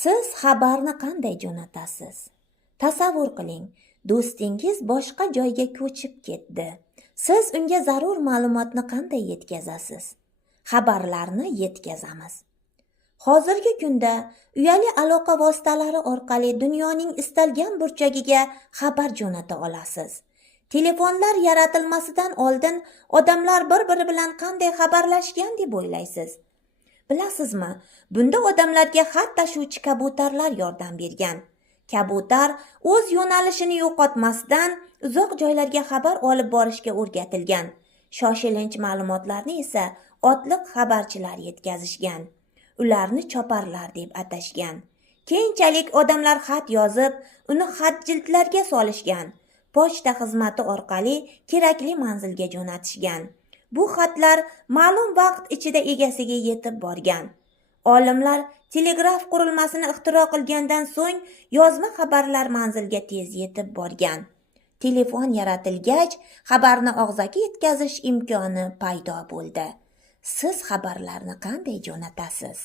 Siz xabarni qanday jo'natasiz? Tasavvur qiling, do'stingiz boshqa joyga ko'chib ketdi. Siz unga zarur ma'lumotni qanday yetkazasiz? Xabarlarni yetkazamiz. Hozirgi kunda uyali aloqa vositalari orqali dunyoning istalgan burchagiga xabar jo'nata olasiz. Telefonlar yaratilmasidan oldin odamlar bir-biri bilan qanday xabarlashgan deb o'ylaysiz? Bilasizmi, bunda odamlarga xat tashuvchi kabutarlar yordam bergan. Kabutar o'z yo'nalishini yo'qotmasdan uzoq joylarga xabar olib borishga o'rgatilgan. Shoshilinch ma'lumotlarni esa otliq xabarchilar yetkazishgan. Ularni choparlar deb atashgan. Keyinchalik odamlar xat yozib, uni xatjildlarga solishgan. Pochta xizmati orqali kerakli manzilga jo'natishgan. Bu xatlar ma'lum vaqt ichida egasiga yetib borgan. Olimlar telegraf qurilmasini ixtiro qilgandan so'ng yozma xabarlar manzilga tez yetib borgan. Telefon yaratilgach, xabarni og'zaki yetkazish imkoni paydo bo'ldi. Siz xabarlarni qanday jo'natasiz?